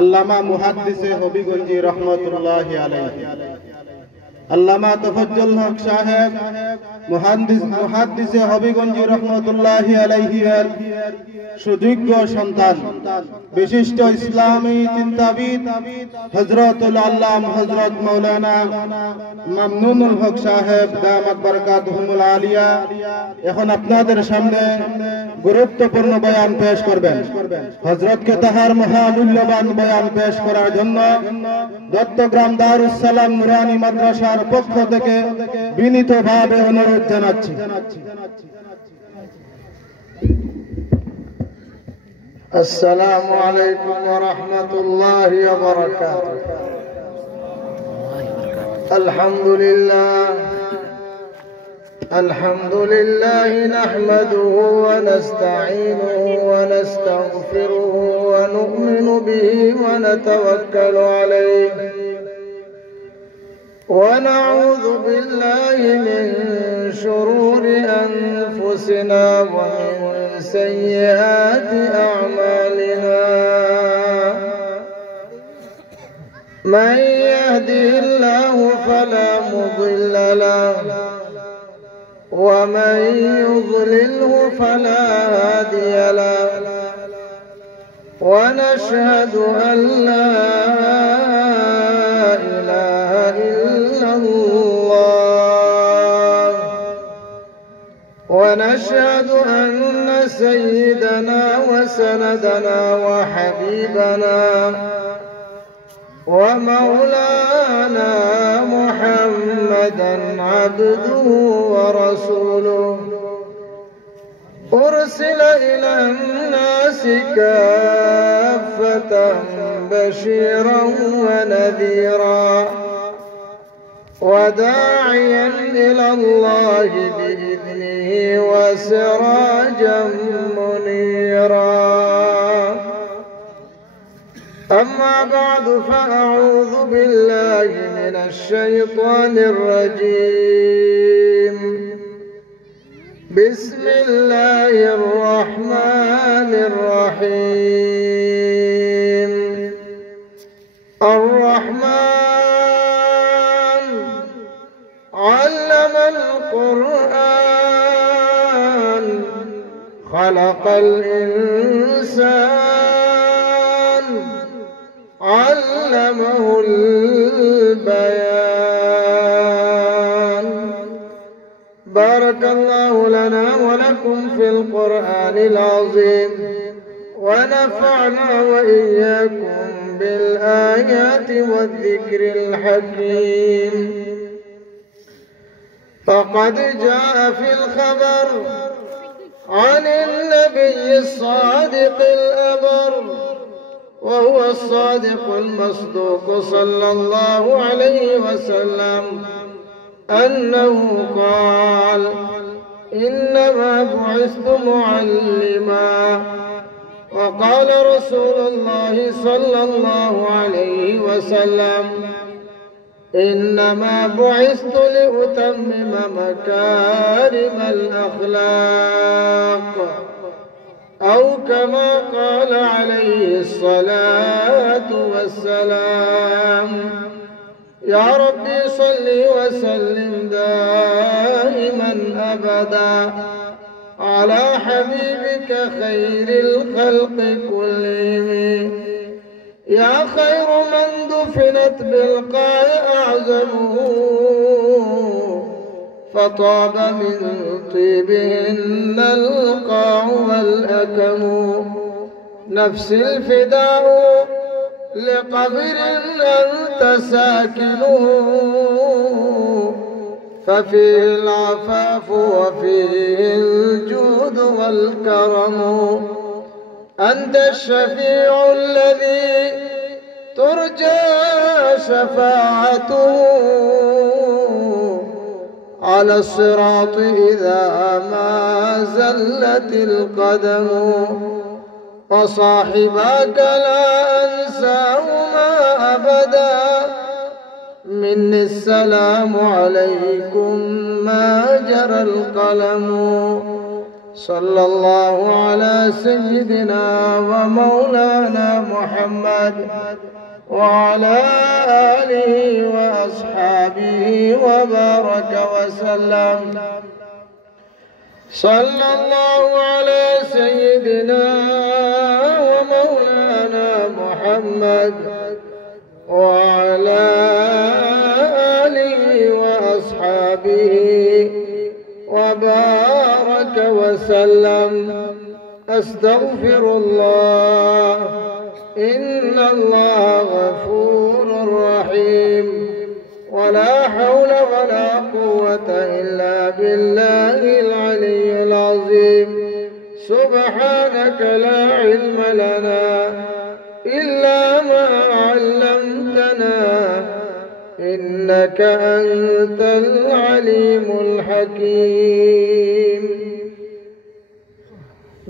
আল্লামা মুহাদ্দিসে হবিগঞ্জি রহমতুল্লাহি আলাইহি, আল্লামা তফজ্জল হক সাহেব মুহাদ্দিসে হবিগঞ্জি রহমতুল্লাহি আলাইহি এর সুযোগ্য সন্তান, বিশিষ্ট ইসলামী চিন্তাবিদ হযরতুল আল্লাম হযরত মাওলানা মামনুনুল হক সাহেব দামাত বারাকাতুহুল আলিয়া এখন আপনাদের সামনে গুরুত্বপূর্ণ বয়ান পেশ করবেন। হযরতকে তাহার মহামূল্যবান বয়ান পেশ করার জন্য দত্তগ্রাম দারুস সালাম নুরানি মাদ্রাসার পক্ষ থেকে বিনীতভাবে অনুরোধ জানাচ্ছি। আসসালামু আলাইকুম ওয়া রাহমাতুল্লাহি ওয়া বারাকাতুহু। আলহামদুলিল্লাহ নাহমাদুহু ওয়া নাস্তাঈনুহু ওয়া নাস্তাগফিরুহু ওয়া নু'মিনু বিহি ওয়া নাতাওয়াক্কালু আলাইহি ওয়া নাউযু বিল্লাহি মিন শুরুরি আনফুসিনা ওয়া মিন sayyiati a'malina man yahdihillahu fala mudilla lahu wa man yudlilhu fala hadiya lahu wa nashhadu an la ilaha illallah wa nashhadu anna سيدنا وسندنا وحبيبنا ومولانا محمدا عبده ورسوله أرسل إلى الناس كافة بشيرا ونذيرا وداعيا إلى الله بإذنه وسراجا منيرا. أما بعد فأعوذ بالله من الشيطان الرجيم. بسم الله الرحمن الرحيم. الرحمن علم القرآن خلق الإنسان علمه البيان. بارك الله لنا ولكم في القرآن العظيم ونفعنا وإياكم بالآيات والذكر الحكيم. فقد جاء في الخبر عن النبي الصادق الأبر وهو الصادق المصدوق صلى الله عليه وسلم أنه قال: إنما بعثت معلما. وقال رسول الله صلى الله عليه وسلم: إنما بعثت لأتمم مكارم الأخلاق، أو كما قال عليه الصلاة والسلام. يا ربي صل وسلم دائما أبدا على حبيبك خير الخلق كلهم. يا خير من دفنت بالقاع أعزمه، فطاب من طيبهن القاع والأكم. نفس الفداء لقبر أنت ساكنه، ففيه العفاف وفيه الجود والكرم. أنت الشفيع الذي ترجى شفاعته على الصراط إذا ما زلت القدم. وصاحباك لا أنساهما أبدا، مني السلام عليكم ما جرى القلم. صلى الله على سيدنا ومولانا محمد وعلى آله وأصحابه وبارك وسلم. صلى الله على سيدنا ومولانا محمد وعلى آله وأصحابه وبارك وسلم. أستغفر الله إن الله غفور رحيم ولا حول ولا قوة إلا بالله العلي العظيم. سبحانك لا علم لنا إلا ما علمتنا إنك أنت العليم الحكيم.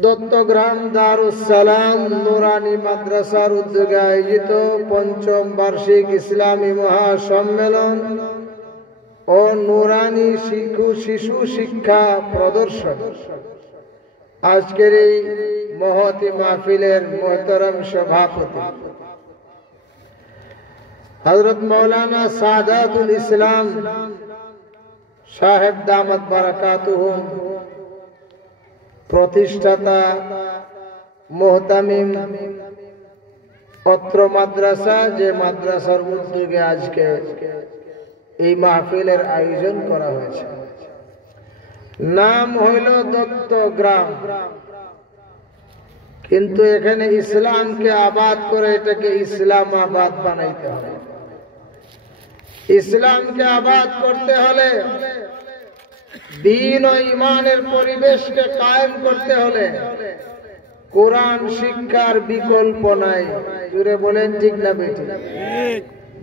Duttagram Darus Salam নুরানি মাদ্রাসার উদ্যোগে আয়োজিত পঞ্চম বার্ষিক ইসলামী মহাসম্মেলন ও নুরানি শিশু শিক্ষা প্রদর্শন। আজকের এই মহতি মাহফিলের মোহতারাম সভাপতি হযরত মাওলানা সাদাতুল ইসলাম সাহেব দামাত বারাকাতুহুম, প্রতিষ্ঠাতা মুহতামিম অত্র মাদ্রাসা, যে মাদ্রাসার উদ্যোগে আজকে এই মাহফিলের আয়োজন করা হয়েছে। নাম হইল দত্তগ্রাম, কিন্তু এখানে ইসলামকে আবাদ করে এটাকে ইসলামাবাদ বানাইতে হবে। ইসলামকে আবাদ করতে হলে, দ্বীন ও ঈমানের পরিবেশকে কায়েম করতে হলে কোরআন শিক্ষার বিকল্প নাই। জুড়ে বলেন ঠিক না বেঠিক?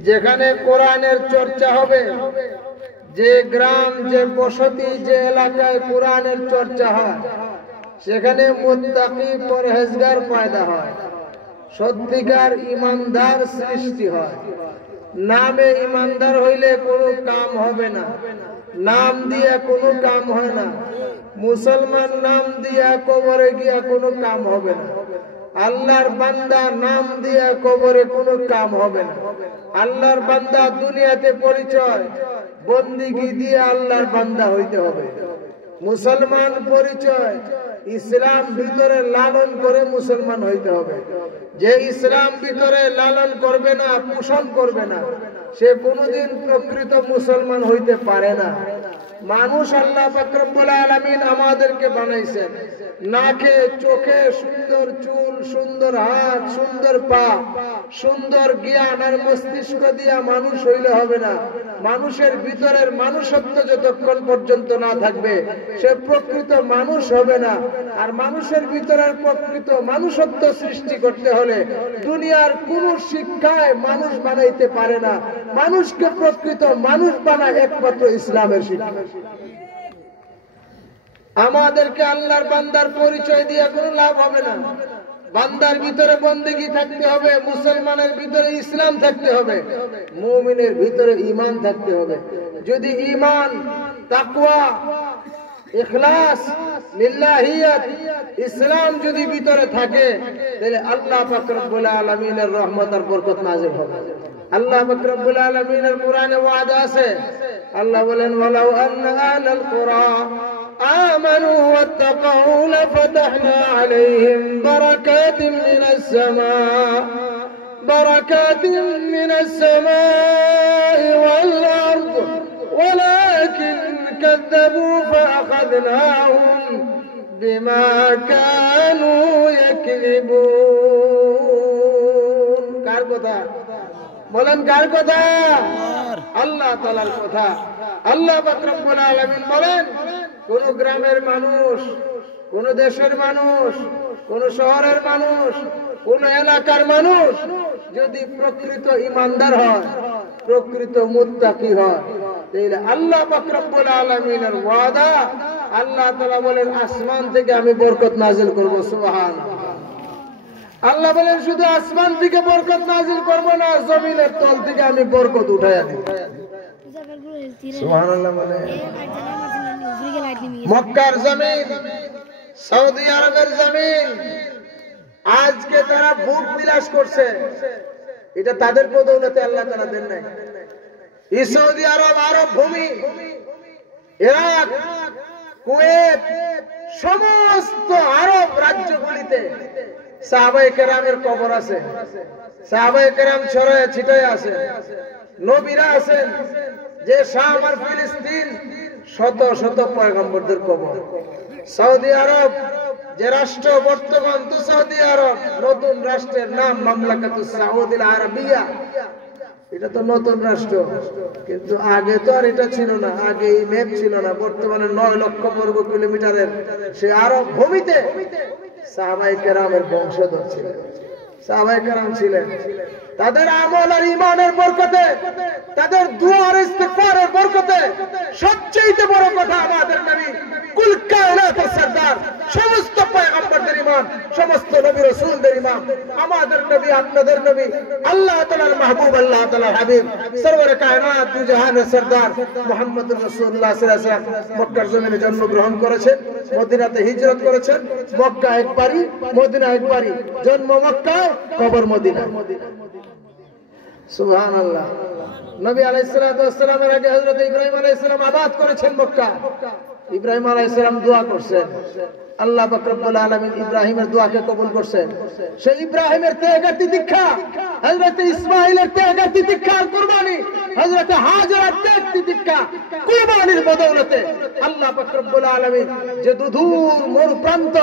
যেখানে কোরআনের চর্চা হবে, যে গ্রাম, যে বসতি, যে এলাকায় কোরআনের চর্চা হয়, সেখানে মুত্তাকি পরহেজগার পয়দা হয়, সত্যিকার ইমানদার সৃষ্টি হয়। নামে ইমানদার হইলে কোনো কাম হবে না, নাম দিয়া কোনো কাম হয় না। মুসলমান নাম দিয়া কবরে গিয়া কোনো কাম হবে না। আল্লাহর বান্দা নাম দিয়া কবরে কোনো কাম হবে না। আল্লাহর বান্দা দুনিয়াতে পরিচয় বন্দিগি দিয়ে আল্লাহর বান্দা হইতে হবে। মুসলমান পরিচয় ইসলাম ভিতরে লালন করে মুসলমান হইতে হবে। যে ইসলাম ভিতরে লালন করবে না, পোষণ করবে না, সে কোনোদিন প্রকৃত মুসলমান হইতে পারে না। মানুষ আল্লাহ পাক রব্বুল আলামিন আমাদেরকে বানাইছেন, নাকে চোখে সুন্দর চুল, সুন্দর হাত, সুন্দর পা, সুন্দর জ্ঞান আর মস্তিষ্ক দিয়া মানুষ হইলে হবে না। মানুষের ভিতরের মানুষত্ব যতক্ষণ পর্যন্ত না থাকবে, সে প্রকৃত মানুষ হবে না। আর মানুষের ভিতরের প্রকৃত মানুষত্ব সৃষ্টি করতে হলে দুনিয়ার কোন শিক্ষায় মানুষ বানাইতে পারে না। মানুষকে প্রকৃত মানুষ বানায় একমাত্র ইসলামের শিক্ষা। আমাদেরকে আল্লাহর বান্দার পরিচয় দিয়ে কোনো লাভ হবে না। বান্দার ভিতরে বন্দেগী থাকতে হবে, মুসলমানের ভিতরে ইসলাম থাকতে হবে, মুমিনের ভিতরে ঈমান থাকতে হবে। যদি ঈমান, তাকওয়া, ইখলাস, লিল্লাহিয়াত, ইসলাম যদি ভিতরে থাকে, তাহলে আল্লাহ পাক রব্বুল আলামিনের রহমত আর বরকত নাযিল হবে। আল্লাহ পাক রব্বুল আলামিনের কোরআনে ওয়াদা আছে। আল্লাহ বলেন, ওয়ালাউ আন্না আহলাল কুরা آمنوا واتقوا لفتحنا عليهم بركات من السماء والأرض ولكن كذبوا فأخذناهم بما كانوا يكذبون। কার কথা বলেন? কার কথা? আল্লাহ তাআলার কথা। আল্লাহ পাক রব্বুল আলামিন বলেন, কোন গ্রামের মানুষ, কোন দেশের মানুষ, কোন শহরের মানুষ, কোন এলাকার মানুষ যদি প্রকৃত ইমানদার হয়, প্রকৃত মুত্তাকি হয়, তাহলে আল্লাহ পাক রব্বুল আলামিনের ওয়াদা, আল্লাহ তাআলা বলেন আসমান থেকে আমি বরকত নাযিল করব। সুবহানাল্লাহ। আল্লাহ বলেন শুধু আসমান থেকে বরকত নাযিল করব না, জমিনের তল থেকে আমি বরকত উঠাইয়া দেব। সুবহানাল্লাহ। বলে মক্কার জমিন সৌদি আরবের জমিন আজকে তারা ভোগ বিলাস করছে, এটা তাদের বদৌলতে আল্লাহ তাআলা দেন নাই। এই সৌদি আরব, আরব ভূমি, ইরাক, কুয়েত, সমস্ত আরব রাজ্যগুলিতে সাহাবায়ে কেরামের কবর আছে। সাহাবায়ে কেরাম ছড়ায় ছিটায় আছে, নবীরা আছেন। যে শাম আর ফিলিস্তিন, শত শত পয়গম্বরদের কবর। সৌদি আরব যে রাষ্ট্র বর্তমান, তো সৌদি আরব নতুন রাষ্ট্রের নাম মামলাকাতুস সাউদিল আরাবিয়া। এটা তো নতুন রাষ্ট্র, কিন্তু আগে তো আর এটা ছিল না, আগে এই ম্যাপ ছিল না। বর্তমানে 9 লক্ষ বর্গ কিলোমিটারের সে আরব ভূমিতে সাহাবায়ে কেরামের বংশধর ছিলেন, সাহাবায়ে কেরাম ছিলেন। তাদের আমল আর ঈমানের বরকতে, তাদের দুআ আর ইস্তিগফারের বরকতে, সবচেয়ে বড় কথা আমাদের নবী কুল কায়নাতের সরদার, সমস্ত পয়গম্বরদের ইমাম, সমস্ত নবী রাসূলদের ইমাম, আমাদের নবী, আপনাদের নবী, আল্লাহ তাআলার মাহবুব, আল্লাহ তাআলার হাবিব, সরওয়ারে কায়নাত, দু জাহানের সরদার মুহাম্মদুর রাসূলুল্লাহ সাল্লাল্লাহু আলাইহি ওয়াসাল্লাম মক্কার জমিনে জন্মগ্রহণ করেছেন, মদিনাতে হিজরত করেছেন। মক্কা একবারই, মদিনা একবারই, জন্ম মক্কায়, কবর মদিনায়। সুবহানাল্লাহ। নবী আলাইহিস সালাতু ওয়াস সালামের আগে হযরত ইব্রাহিম আলাইহিস সালাম আবাদ করেছেন মক্কা। ইব্রাহিম আলাইহিস সালাম দোয়া করছেন, আল্লাহ পাক রব্বুল আলামিন ইব্রাহিমের দোয়াকে কবুল করছেন। সেই ইব্রাহিমের ত্যাগের তিতিক্ষা, হযরত ইসমাঈলের ত্যাগের তিতিক্ষা আর কুরবানি, হযরত হাজেরের ত্যাগ তিতিক্ষা কুরবানির বদৌলতে আল্লাহ পাক রব্বুল আলামিন যে দুধুর মরু প্রান্ত,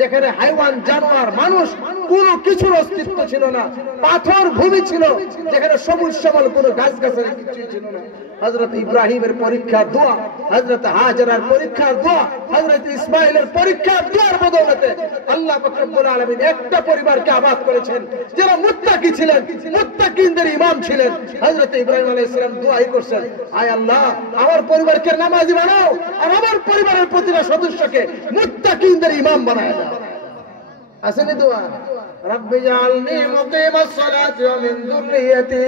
যেখানে হাইওয়ান, জানোয়ার, মানুষ কোনো কিছুর অস্তিত্ব ছিল না, পাথর ভূমি ছিল, যেখানে সবুজ শ্যামল কোনো গাছ গাছালি কিছুই ছিল না, হযরত ইব্রাহিমের পরীক্ষার দোয়া, হযরত হাজেরের পরীক্ষার দোয়া, হযরত ইসমাঈলের পরীক্ষার দোয়ার বদৌলতে আল্লাহ পাক রব্বুল আলামিন একটা পরিবারকে আবাদ করেছেন, যারা মুত্তাকি ছিলেন, মুত্তাকিনদের ইমাম ছিলেন। হযরত ইব্রাহিম আলাইহিস সালাম দোয়াই করছেন, আয় আল্লাহ, আমার পরিবারকে নামাজি বানাও আর আমার পরিবারের প্রতিটা সদস্যকে মুত্তাকিনদের ইমাম বানায় দাও। আসেনি দোয়া, রব্বি জাআলনি মুকিমাস সালাতি ওয়া মিন যুররিয়্যতি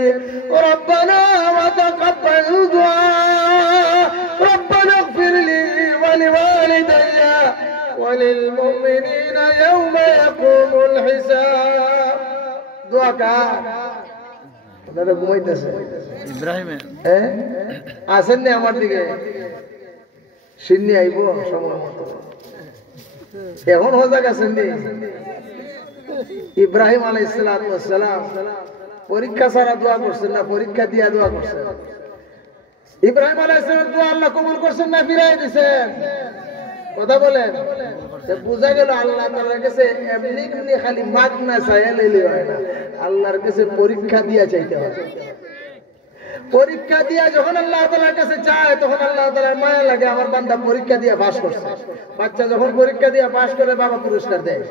রব্বানা ওয়া তাকাব্বাল দুআ রব্বানা ইগফিরলি ওয়া লিওয়ালিদাইয়া ওয়া লিল মুমিনিনা ইয়াওমা ইয়াকুমুল হিসাব। দোয়া কার? আপনারা ঘুমাইতেছে ইব্রাহিমের। আসেন না আমার দিকে, সিন্নি আইব সময় মতো। এখন হজাক আছেন নি? ইব্রাহিম আলাইহিস সালাম পরীক্ষা ছাড়া দোয়া করছেন না, পরীক্ষা দিয়া দোয়া করছেন। ইব্রাহিম আলাইহিস সালাম দোয়া আল্লাহ কবুল করছেন না ফিরাই দিয়েছেন? কথা বলেন। বুঝা গেল আল্লাহ তাআলার কাছে এমনি এমনি খালি মাগ না চাইলে লইলে হয় না, আল্লাহর কাছে পরীক্ষা দিয়া চাইতে হয়। পরীক্ষা দিয়া যখন আল্লাহ তাআলার কাছে চায়, তখন আল্লাহ তাআলার মায়া লাগে, আমার বান্দা পরীক্ষা দিয়া পাস করছে। বাচ্চা যখন পরীক্ষা দিয়া পাস করে, বাবা পুরস্কার দেয়।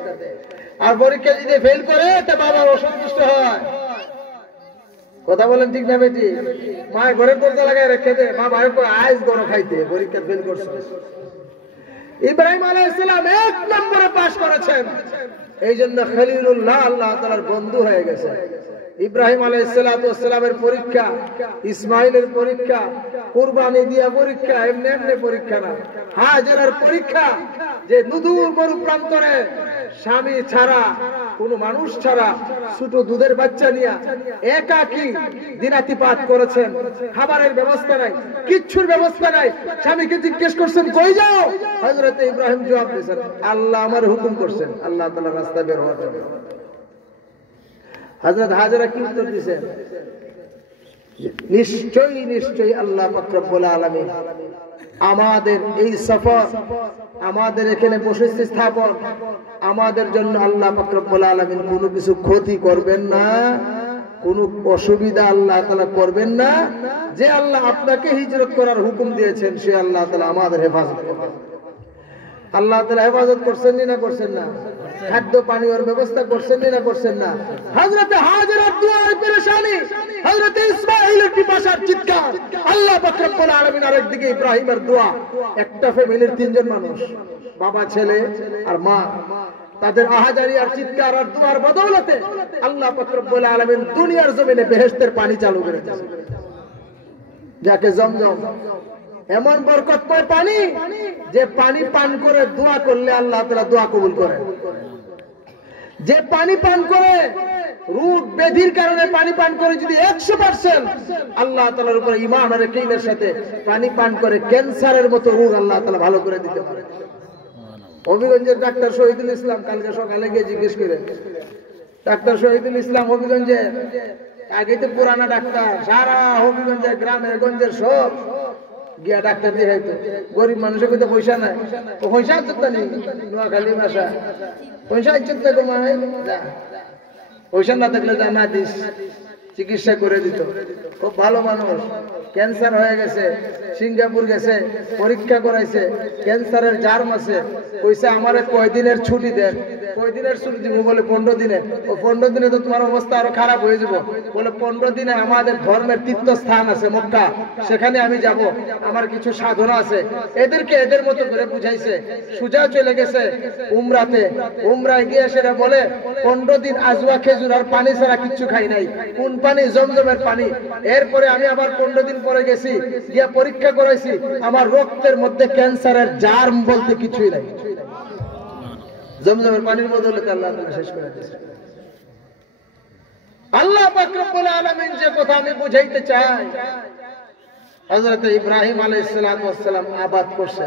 আর পরীক্ষা যদি ফেল করে, তা বাবা অসন্তুষ্ট হয়। কথা বলেন ঠিক না বেটি? মা ঘরের দরজা লাগায় রেখে দেয়, মা ভাই আইস গরম খাইতে, পরীক্ষা ফেল করছে। ইব্রাহিম আলাইহিস সালাম 1 নম্বরে পাস করেছেন, এই জন্য খলিলুল্লাহ, আল্লাহ তাআলার বন্ধু হয়ে গেছে। ইব্রাহিম আলাইহিস সালামের পরীক্ষা, ইসমাঈলের পরীক্ষা, কুরবানি দিয়া পরীক্ষা, এমনি এমনি পরীক্ষা না। হাজেরের পরীক্ষা, যে নুদুর মরু প্রান্তরে স্বামী ছাড়া, কোনো মানুষ ছাড়া, ছোট দুধের বাচ্চা নিয়ে একাকী দিনাতিপাত করেছেন। খাবারের ব্যবস্থা নাই, কিচ্ছুর ব্যবস্থা নাই। স্বামীকে জিজ্ঞেস করছেন, কই যাও? হযরত ইব্রাহিম জবাব দিয়েছেন, আল্লাহ আমার হুকুম করছেন, আল্লাহ তাআলার রাস্তা বের হওয়ার জন্য। হযরত হাজেরা কি উত্তর দিয়েছেন? নিশ্চয়ই নিশ্চয়ই আল্লাহ পাক রব্বুল আলামিন আমাদের এই সফর, আমাদের এখানে বসতি স্থাপন, আমাদের জন্য আল্লাহ পাক রব্বুল আলামিন কোনো কিছু ক্ষতি করবেন না, কোনো অসুবিধা আল্লাহ তাআলা করবেন না। যে আল্লাহ আপনাকে হিজরত করার হুকুম দিয়েছেন, সে আল্লাহ তাআলা আমাদের হেফাজত করবেন। আল্লাহ তাআলা হেফাজত করছেন না করছেন না? খাদ্য পানীয়র ব্যবস্থা করছেন না করছেন না? হযরত হাজেরার দুয়ার পেরেশানি, হযরত ইসমাঈলের পিপাসার চিৎকার, আল্লাহ পাক রব্বুল আলামিন আরেকদিকে ইব্রাহিমের দোয়া। একটা ফ্যামিলির 3 জন মানুষ, বাবা, ছেলে আর মা, তাদের আহাজারি আর চিৎকার আর দোয়ার বদৌলতে আল্লাহ পাক রব্বুল আলামিন দুনিয়ার জমিনে বেহেশতের পানি চালু করে দিয়েছেন, যাকে জমজম। এমন বরকতময় পানি যে পানি পান করে দোয়া করলে আল্লাহ তাআলা দোয়া কবুল করে। যে পানি পান করে রোগ ব্যাধির কারণে পানি পান করে যদি 100% আল্লাহ তাআলার উপরে ঈমান আর ইয়াকিনের সাথে পানি পান করে ক্যান্সারের মতো রোগ আল্লাহ তাআলা ভালো করে দিতে পারে। হবিগঞ্জের ডাক্তার শহীদুল ইসলাম কালকে সকালে গিয়ে জিজ্ঞেস করে, ডাক্তার শহীদুল ইসলাম হবিগঞ্জে আগে তো পুরানা ডাক্তার, সারা হবিগঞ্জের গ্রামে গঞ্জের সব গিয়া ডাক্তার দেখাইতো। গরিব মানুষের কিন্তু পয়সা নাই, পয়সা চুক্তা নেই, নোয়াখালী ভাষা পয়সা চুক্তা কমায় যা, পয়সা না থাকলে যা না দিস, চিকিৎসা করে দিত। খুব ভালো মানুষ, ক্যান্সার হয়ে গেছে, সিঙ্গাপুর গেছে, পরীক্ষা করাইছে, ক্যান্সারের জার্ম আছে। কইছে আমারে কয়দিনের ছুটি দেন, কয়দিনের ছুটি দিব, বলে 15 দিনে। ও 15 দিনে তো তোমার অবস্থা আরো খারাপ হয়ে যাব। বলে 15 দিনে আমাদের ধর্মের তীর্থস্থান আছে মক্কা, সেখানে আমি যাব, আমার কিছু সাধনা আছে। এদেরকে এদের মতো করে বুঝাইছে, সুজা চলে গেছে উমরাতে। উমরায় গিয়ে সেটা বলে 15 দিন আজওয়া খেজুর আর পানি ছাড়া কিচ্ছু খাই নাই। কোন পানি? জমজমের পানি। এরপরে আমি আবার 15 দিন পরে গেছি, গিয়া পরীক্ষা করাইছি, আমার রক্তের মধ্যে ক্যান্সারের জার্ম বলতে কিছুই নাই। জমজমের পানির বদলে আল্লাহ তাআলা শেষ করে দিয়েছে। আল্লাহ পাক রব্বুল আলামিন যে কথা আমি বুঝাইতে চাই, হযরত ইব্রাহিম আলাইহিস সালাতু ওয়াস সালাম আবাদ করছে।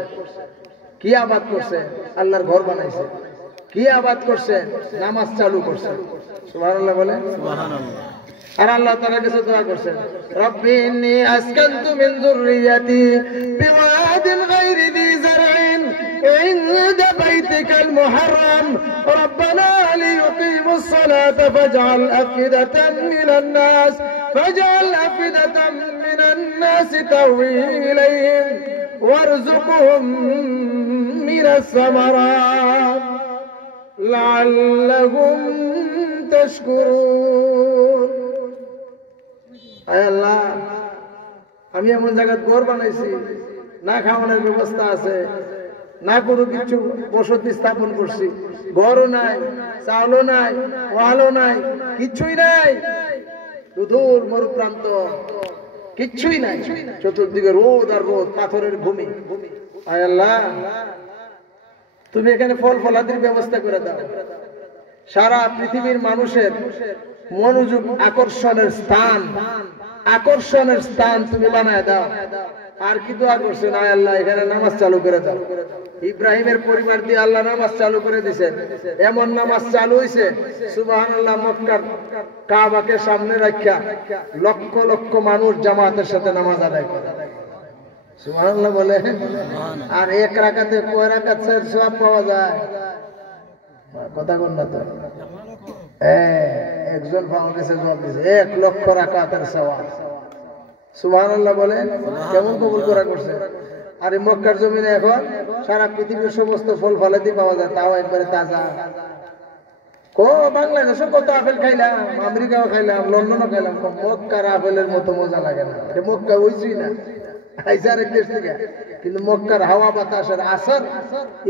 কি আবাদ করছে? আল্লাহর ঘর বানাইছে। কি আবাদ করছে? নামাজ চালু করছে। সুবহানাল্লাহ বলে, সুবহানাল্লাহ। আর আল্লাহ তাআলার কাছে দোয়া করছেন, রব্বি ইন্নী আসকানতু মিন যুররিয়াতি বিওয়াদিন গায়রি যি যারইন ইনদা বাইতিকাল মুহাররাম রব্বানা লিয়ুকিমুস সালাতা ফাজআল আফিদাতাম মিনান নাস তাহওয়ি ইলাইহিম ওয়ারযুকহুম মিনাস সামারাত লাআল্লাহুম তাশকুরুন। আয় আল্লাহ, আমি এমন জায়গায় ঘর বানাইছি, না খাওয়ানোর ব্যবস্থা আছে, না কোনো কিছু বসতি স্থাপন করছি, ঘরও নাই, চাউলও নাই, ওয়ালও নাই, কিছুই নাই, দূর মরুপ্রান্ত, কিচ্ছুই নাই, চতুর্দিকে রোদ আর রোদ, পাথরের ভূমি। আয় আল্লাহ, তুমি এখানে ফল ফলাদির ব্যবস্থা করে দাও, সারা পৃথিবীর মানুষের মনোযোগ আকর্ষণের স্থান তুমি বানায় দাও। আর কি দোয়া করছেন? আয় আল্লাহ, এখানে নামাজ চালু করে দাও। ইব্রাহিমের পরিবার দিয়ে আল্লাহ নামাজ চালু করে দিয়েছেন। এমন নামাজ চালু হয়েছে, সুবহানাল্লাহ, মক্কার কাবাকে সামনে রাখা লক্ষ লক্ষ মানুষ জামাতের সাথে নামাজ আদায় করে। সুবহানাল্লাহ বলে। আর এক রাকাতে কয় রাকাত সওয়াব পাওয়া যায়? কথা কোন না তো, একজন পাওয়া গেছে জবাব দিয়েছে 1 লক্ষ রাকাতের সওয়াব। সুবহানাল্লাহ বলে। কেমন কবুল করা করছে। আর এই মক্কার জমিনে এখন সারা পৃথিবীর সমস্ত ফল ফলাদি পাওয়া যায়, তাও একবারে তাজা। বাংলাদেশে কত আপেল খাইলাম, আমেরিকাও খাইলাম, লন্ডনও খাইলাম, মক্কার আপেলের মতো মজা লাগে না। মক্কা হইছই না, কিন্তু মক্কার হাওয়া বাতাসের আসর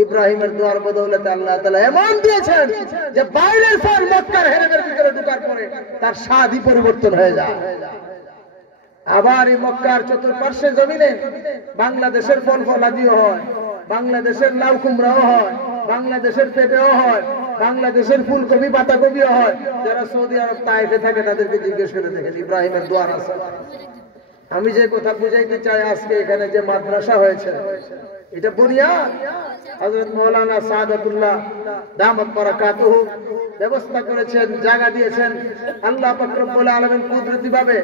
ইব্রাহিমের দোয়ার বদৌলতে আল্লাহ তাআলা এমন দিয়েছেন যে বাইরের ফল মক্কার হেরেমের ভিতরে ঢোকার পরে তার স্বাদই পরিবর্তন হয়ে যায়। আবার এই মক্কার চতুর্পার্শ্বে জমিনে বাংলাদেশের ফল ফলাদিও হয়, বাংলাদেশের লাউ কুমড়াও হয়, বাংলাদেশের পেঁপেও হয়, বাংলাদেশের ফুলকপি পাতাকপিও হয়। যারা সৌদি আরব তায়েফে থাকে তাদেরকে জিজ্ঞেস করে দেখেন, ইব্রাহিমের দোয়ার আছে। আমি যে কথা বুঝাইতে চাই, আজকে এখানে যে মাদ্রাসা হয়েছে, এটা বুনিয়াদ হযরত মাওলানা সাদাতুল্লাহ দামাত বারাকাতুহু ব্যবস্থা করেছেন, জায়গা দিয়েছেন। আল্লাহ পাক রব্বুল আলামিন কুদরতি ভাবে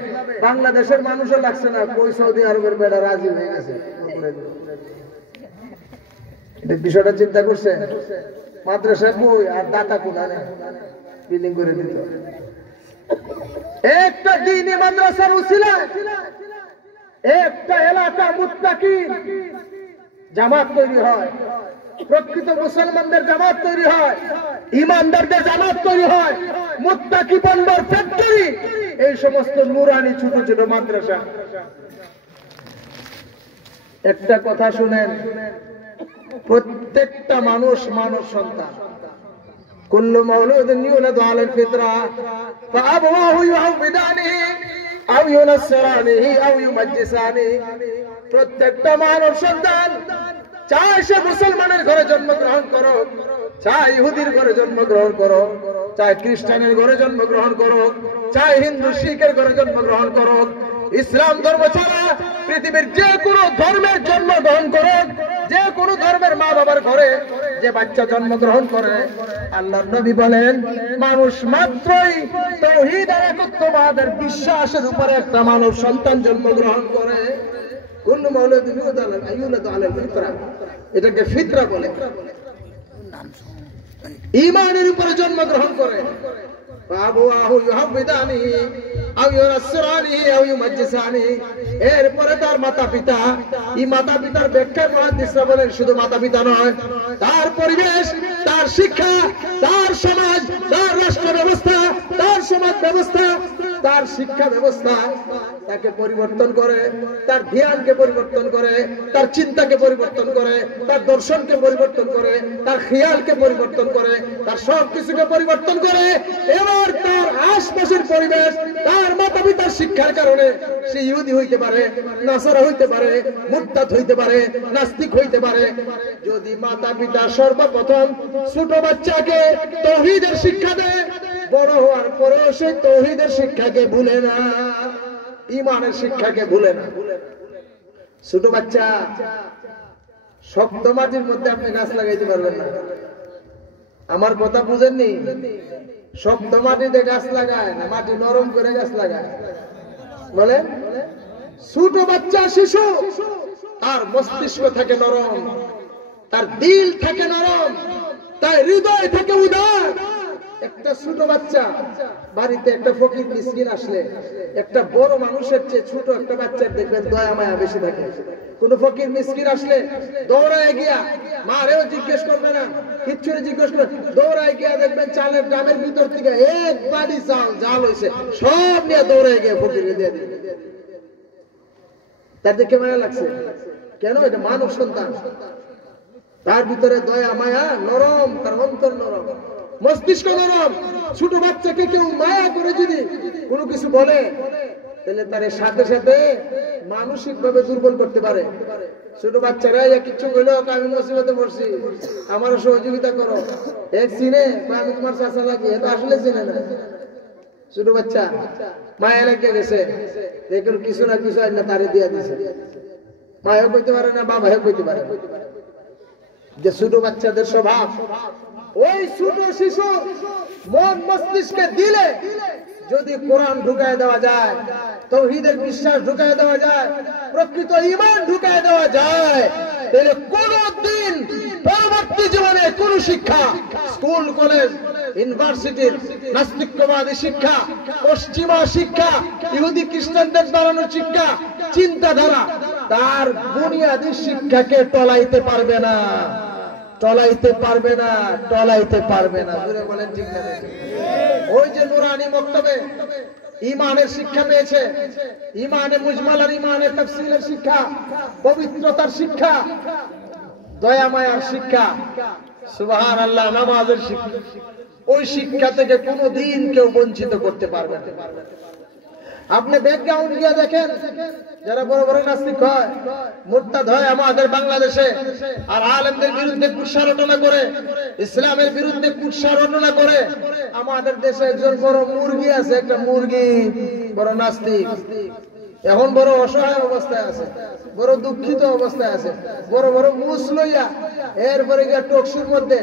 বাংলাদেশের মানুষও লাগছে না, কই সৌদি আরবের বেড়া রাজি হয়ে গেছে। এটা বিষয়টা চিন্তা করছে, মাদ্রাসা কই আর দাতা কোথায় বিল্ডিং করে দিত। একটা দ্বীনি মাদ্রাসার উসিলায় একটা এলাকা মুত্তাকিন জামাত তৈরি হয়, প্রকৃত মুসলমানদের জামাত তৈরি হয়, ইমানদারদের জামাত তৈরি হয়, মুত্তাকি বন্দর ফ্যাক্টরি, এই সমস্ত নুরানি ছোট ছোট মাদ্রাসা। একটা কথা শুনেন, প্রত্যেকটা মানুষ মানব সন্তান। কুল্লু মাউলুদিন ইউলাদু আলাল ফিতরা ফাআবওয়াহু ইউহাউবিদানিহি আও ইউনাসসিরানিহি আও ইউমাজ্জিসানিহি। প্রত্যেকটা মানব সন্তান চাই সে মুসলমানের ঘরে জন্মগ্রহণ করো, চাই ইহুদির ঘরে জন্মগ্রহণ করো, চাই খ্রিস্টানের ঘরে জন্মগ্রহণ করো, চাই হিন্দু শিখের ঘরে জন্মগ্রহণ করো, ইসলাম ধর্ম ছাড়া পৃথিবীর যে কোনো ধর্মের জন্মগ্রহণ করো, যে কোনো ধর্মের মা বাবার ঘরে যে বাচ্চা জন্মগ্রহণ করে, আল্লাহর নবী বলেন মানুষ মাত্রই তাওহীদ আর একত্ববাদের বিশ্বাসের উপরে একটা মানব সন্তান জন্মগ্রহণ করে। কুল্লু মাউলুদিন ইউলাদু আলাল ফিতরা, এটাকে ফিতরা বলে। ঈমানের উপরে জন্মগ্রহণ করে। এরপরে তার মাতা পিতা, এই মাতা পিতার ব্যাখ্যা মুহাদ্দিসরা বলেন শুধু মাতা পিতা নয়, তার পরিবেশ, তার শিক্ষা, তার সমাজ, তার রাষ্ট্র ব্যবস্থা, তার সমাজ ব্যবস্থা, তার শিক্ষা ব্যবস্থা তাকে পরিবর্তন করে, তার ধ্যানকে পরিবর্তন করে, তার চিন্তাকে পরিবর্তন করে, তার দর্শনকে পরিবর্তন করে, তার খেয়ালকে পরিবর্তন করে, তার সব কিছুকে পরিবর্তন করে। এবার তার আশপাশের পরিবেশ, তার মাতা পিতার শিক্ষার কারণে সে ইহুদি হইতে পারে, নাসারা হইতে পারে, মুরতাদ হইতে পারে, নাস্তিক হইতে পারে। যদি মাতা পিতা সর্বপ্রথম ছোট বাচ্চাকে তাওহীদের শিক্ষা দেয়, বড় হওয়ার পরেও সে তাওহীদের শিক্ষাকে ভুলে না, ঈমানের শিক্ষাকে ভুলে না। ছোট বাচ্চা শক্ত মাটির মধ্যে আপনি গাছ লাগাইতে পারবেন না। আমার কথা বুঝেননি? শক্ত মাটিতে গাছ লাগায় না, মাটি নরম করে গাছ লাগায়। বলেন, ছোট বাচ্চা শিশু, তার মস্তিষ্ক থাকে নরম, তার দিল থাকে নরম, তার হৃদয় থাকে উদার। একটা ছোট বাচ্চা বাড়িতে একটা ফকির মিসকিন আসলে, একটা বড় মানুষের চেয়ে ছোট একটা বাচ্চার দেখবেন দয়া মায়া বেশি থাকে। কোন ফকির মিসকিন আসলে দৌড়ায় গিয়া, মারেও জিজ্ঞেস করবে না, কিচ্ছু জিজ্ঞেস করবে, দৌড়ায় গিয়া দেখবেন চালের ডামের ভিতর থেকে এক বাড়ি চাল জাল হয়েছে সব নিয়ে দৌড়ায় গিয়ে ফকির দিয়ে দিবে। তার দেখে মায়া লাগছে কেন? এটা মানব সন্তান, তার ভিতরে দয়া মায়া নরম, তার অন্তর নরম, মস্তিষ্ক নরম। ছোট বাচ্চাকে কেউ মায়া করে যদি কোনো কিছু বলে, তাহলে তার সাথে সাথে মানসিক ভাবে দুর্বল করতে পারে। ছোট বাচ্চারা কিছু বললো, আমি মুসিবতে পড়ছি, আমার সহযোগিতা করো, এক চিনে আমি তোমার চাচা লাগি, এটা আসলে চিনে না। ছোট বাচ্চা মায়া লেগে গেছে, দেখুন কিছু না কিছু না তারে দিয়া দিছে, মায়াও কইতে পারে না, বাবাও কইতে পারে না। যে ছোট বাচ্চাদের স্বভাব, ওই ছোট শিশু মন মস্তিষ্কে দিলে যদি কোরআন ঢুকায় দেওয়া যায়, তাওহীদের বিশ্বাস ঢুকায় দেওয়া যায়, প্রকৃত ঈমান ঢুকায় দেওয়া যায়, তাহলে কোনদিন পরবর্তী জীবনে কোন শিক্ষা, স্কুল কলেজ ইউনিভার্সিটির নাস্তিকবাদী শিক্ষা, পশ্চিমা শিক্ষা, ইহুদি খ্রিস্টানদের বানানো শিক্ষা, চিন্তাধারা তার বুনিয়াদী শিক্ষাকে টলাইতে পারবে না, টলাইতে পারবে না, টলাইতে পারবে না। জোরে বলেন ঠিক না? ওই যে নুরানি মক্তবে ঈমানের শিক্ষা পেয়েছে, ঈমানে মুজমাল আর ঈমানে তাফসীলের শিক্ষা, পবিত্রতার শিক্ষা, দয়া মায়ার শিক্ষা, সুবহানাল্লাহ, নামাজের শিক্ষা, ওই শিক্ষা থেকে কোনোদিন কেউ বঞ্চিত করতে পারবে না। আপনি ব্যাকগ্রাউন্ড গিয়ে দেখেন, যারা বড় বড় নাস্তিক হয়, মুরতাদ হয় আমাদের বাংলাদেশে, আর আলেমদের বিরুদ্ধে কুৎসা রটনা করে, ইসলামের বিরুদ্ধে কুৎসা রটনা করে, আমাদের দেশে একজন বড় মুরগি আছে, একটা মুরগি বড় নাস্তিক, এখন বড় অসহায় অবস্থায় আছে, বড় দুঃখিত অবস্থায় আছে, বড় বড় মুস লইয়া এরপরে গিয়া টকশুর মধ্যে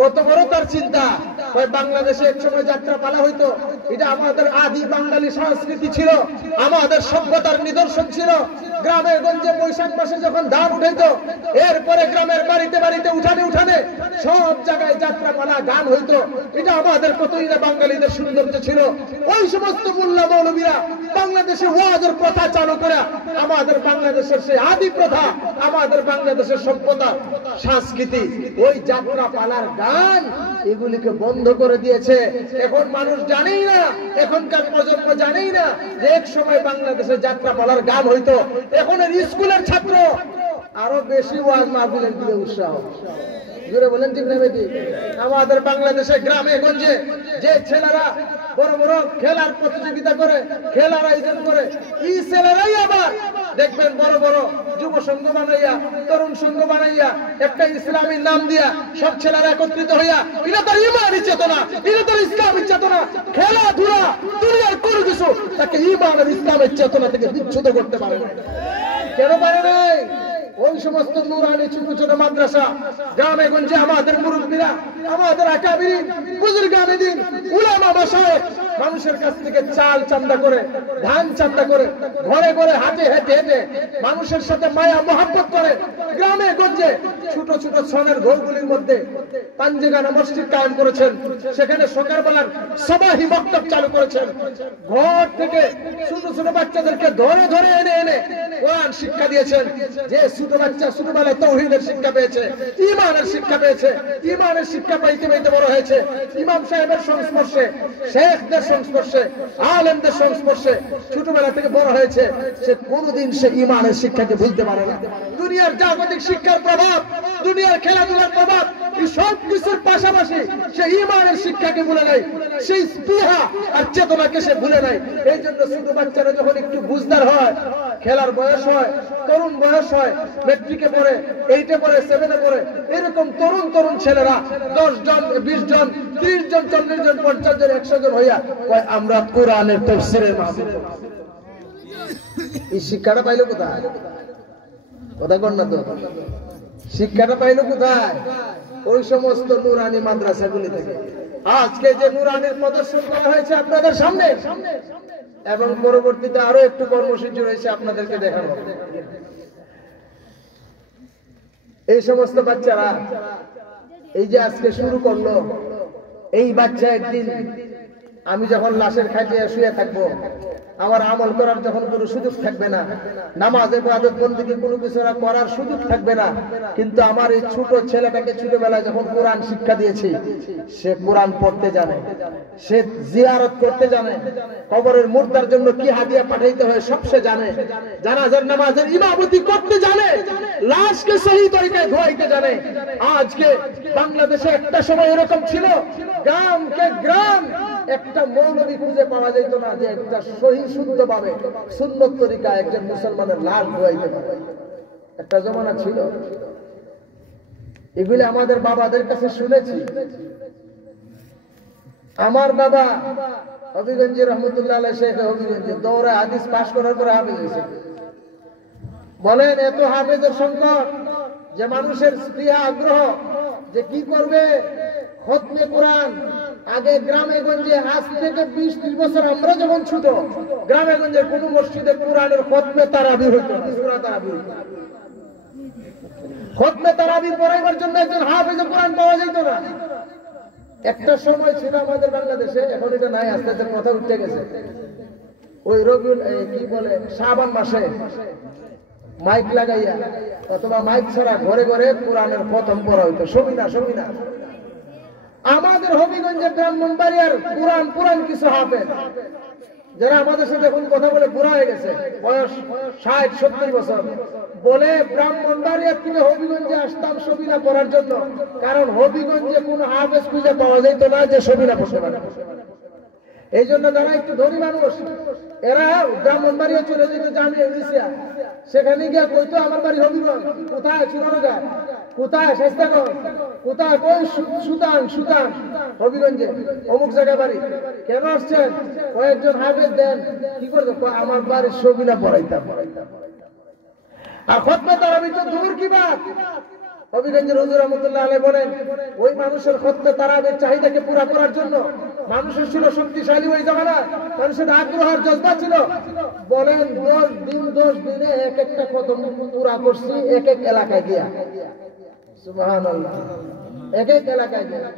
কত বড় তার চিন্তা। বাংলাদেশে এক সময় যাত্রা পালা হইতো, এটা আমাদের আদি বাঙালি সংস্কৃতি ছিল, আমাদের সভ্যতার নিদর্শন ছিল। গ্রামে গঞ্জে বৈশাখ মাসে যখন ধান উঠাইতো, এরপরে গ্রামের বাড়িতে বাড়িতে উঠানে উঠানে সব জায়গায় যাত্রা পালা গান হইতো, এটা আমাদের কতই না বাঙালিদের সৌন্দর্য ছিল। ওই সমস্ত মোল্লা মৌলবীরা বাংলাদেশে ওয়াজের প্রথা চালু করে আমাদের বাংলাদেশের সেই আদি প্রথা, আমাদের বাংলাদেশের সভ্যতা সংস্কৃতি, ওই যাত্রা পালার গান এগুলিকে বন্ধ করে দিয়েছে। এখন মানুষ জানেই না, এখনকার প্রজন্ম জানেই না যে এক সময় বাংলাদেশে যাত্রা পালার গান হইতো। এখন স্কুলের ছাত্র আরো বেশি ওয়াজ মাহফিলের দিকে উৎসাহ। জোরে বলেন ঠিক না বেটি? আমাদের বাংলাদেশে গ্রামে গঞ্জে যে ছেলেরা বড় বড় খেলার প্রতিযোগিতা করে, খেলার আয়োজন করে, এই ছেলেরাই আবার দেখবেন বড় বড় যুব সংঘ বানাইয়া, তরুণ সংঘ বানাইয়া, একটা ইসলামী নাম দিয়া সব ছেলেরা একত্রিত হইয়া, এটা তার ইমানি চেতনা, এটা তার ইসলামী চেতনা। খেলাধুলা দুনিয়ার কোনো কিছু তাকে ইমান আর ইসলামের চেতনা থেকে বিচ্যুত করতে পারে না। কেন পারে নাই? ওই সমস্ত নুরানি ছোট ছোট মাদ্রাসা গ্রামে গঞ্জে আমাদের মুরব্বীরা, আমাদের আকাবির বুজুর্গানে দিন উলামা মাশায়েখ মানুষের কাছ থেকে চাল চান্দা করে, ধান চান্দা করে, ঘরে ঘরে হাঁটে হেঁটে হেঁটে মানুষের সাথে মায়া মহব্বত করে গ্রামে গঞ্জে ছোট ছোট ছনের ঘরগুলির মধ্যে পাঞ্জেগানা মসজিদ কায়েম করেছেন। সেখানে সকালবেলার সবাহি বক্তব্য চালু করেছেন। ঘর থেকে ছোট ছোট বাচ্চাদেরকে ধরে ধরে এনে এনে কোরআন শিক্ষা দিয়েছেন। যে ছোট বাচ্চা ছোটবেলায় তাওহীদের শিক্ষা পেয়েছে, ঈমানের শিক্ষা পেয়েছে, ঈমানের শিক্ষা পাইতে পাইতে বড় হয়েছে, ইমাম সাহেবের সংস্পর্শে, শেখদের সংস্পর্শে, আলেমদের সংস্পর্শে ছোটবেলা থেকে বড় হয়েছে, সে কোনোদিন সে ঈমানের শিক্ষাকে ভুলতে পারে না। দুনিয়ার জাগতিক শিক্ষার প্রভাব, দুনিয়ার খেলাধুলার প্রভাব, এই সব কিছুর পাশাপাশি সে ঈমানের শিক্ষাকে ভুলে নাই, সেই স্পৃহা আর চেতনাকে সে ভুলে নাই। এই জন্য ছোট বাচ্চারা যখন একটু বুঝদার হয়, খেলার বয়স হয়, তরুণ বয়স হয়, মেট্রিকে পড়ে, 8-এ পড়ে, 7-এ পড়ে, এরকম তরুণ তরুণ ছেলেরা 10 জন, 20 জন, 30 জন, 40 জন, 50 জন, 100 জন হইয়া আমরা কোরআনের তাফসীরের মাহফিল। এই শিক্ষাটা পাইলো কোথায়? কথা কন না তো। শিক্ষাটা পাইলো কোথায়? ওই সমস্ত নুরানি মাদ্রাসাগুলি থেকে। আজকে যে নুরানির প্রদর্শন করা হয়েছে আপনাদের সামনে, এবং পরবর্তীতে আরো একটু কর্মসূচি রয়েছে আপনাদেরকে দেখানো। এই সমস্ত বাচ্চারা এই যে আজকে শুরু করলো, এই বাচ্চা একদিন আমি যখন লাশের খাটিয়ে শুয়ে থাকবো, আমার আমল করার যখন কোনো সুযোগ থাকবে না, নামাজ ইবাদত বন্দেগী কোনো কিছু করার সুযোগ থাকবে না, কিন্তু আমার এই ছোট ছেলেটাকে ছোটবেলায় যখন কোরআন শিক্ষা দিয়েছি, সে কোরআন পড়তে জানে, সে জিয়ারত করতে জানে, কবরের মুর্দার জন্য কি হাদিয়া পাঠাইতে হয় সব সে জানে, জানাজার নামাজের ইমামতি করতে জানে, লাশকে সহি তরিকায় ধোয়াইতে জানে। আজকে বাংলাদেশে একটা সময় এরকম ছিল, গ্রামকে গ্রাম একটা মৌলবী খুঁজে পাওয়া যেত না যে একটা সহি শুদ্ধ ভাবে সুন্নত তরিকা একজন মুসলমানের লাশ ধোয়াইতে পারে। একটা জমানা ছিল। এগুলি আমাদের বাবাদের কাছে শুনেছি। আমার বাবা হবিগঞ্জি রহমতুল্লাহ আলাইহি শেখ হবিগঞ্জি দৌড়ে হাদিস পাশ করার পরে হাফেজ হয়েছে। বলেন এত হাফেজের সংকট যে মানুষের স্পৃহা আগ্রহ যে কি করবে খতমে কোরআন। আগে গ্রামে গঞ্জে, আজ থেকে 20-30 বছর আমরা যখন ছোট, গ্রামে গঞ্জে কোন মসজিদে কোরআনের খতমে তারাবি হইতো না, সূরা তারাবি হইতো। খতমে তারাবি পড়াইবার জন্য একজন হাফেজ কোরআন পাওয়া যেত না। একটা সময় ছিল আমাদের বাংলাদেশে, এখন এটা নাই, আস্তে আস্তে কথা উঠে গেছে। ওই রবিউল কি বলে শাবান মাসে মাইক লাগাইয়া অথবা মাইক ছাড়া ঘরে ঘরে কোরআনের খতম পড়া হইতো। সমিনা আমাদের হবিগঞ্জের ব্রাহ্মণবাড়িয়ার পুরান কিছু হাফেজ যারা আমাদের সাথে এখন কথা বলে বুড়া হয়ে গেছে, বয়স 60-70 বছর, বলে ব্রাহ্মণবাড়িয়া থেকে হবিগঞ্জে আসতাম সবিনা পড়ার জন্য, কারণ হবিগঞ্জে কোনো হাফেজ খুঁজে পাওয়া যেত না যে সবিনা পড়তে পারে। এই জন্য যারা একটু ধনী মানুষ এরা ব্রাহ্মণবাড়িয়া চলে যেত জামিয়া ইউনিসিয়া, সেখানে গিয়ে কইতো আমার বাড়ি হবিগঞ্জ, কোথায় চুরানগা, কোথায় শাইস্তাগঞ্জ, কোথায় কই সুতান হবিগঞ্জে অমুক জায়গায় বাড়ি। কেন আসছেন? কয়েকজন হাফেজ দেন। কি করতো? আমার বাড়ির সবিনা পড়াইতাম। আর খতমে তারাবি তো দূর কি বাত। হবিগঞ্জের হুজুর রহমতুল্লাহ আলাইহি বলেন, ওই মানুষের খতমে তারাবির চাহিদাকে পুরা করার জন্য মানুষের ছিল শক্তিশালী ওই জামানা, মানুষের আগ্রহ আর জজবা ছিল। বলেন 10 দিনে এক একটা খতম পুরা করছি এক এক এলাকায় গিয়া। সুবহানাল্লাহ, এক এক এলাকায় গিয়া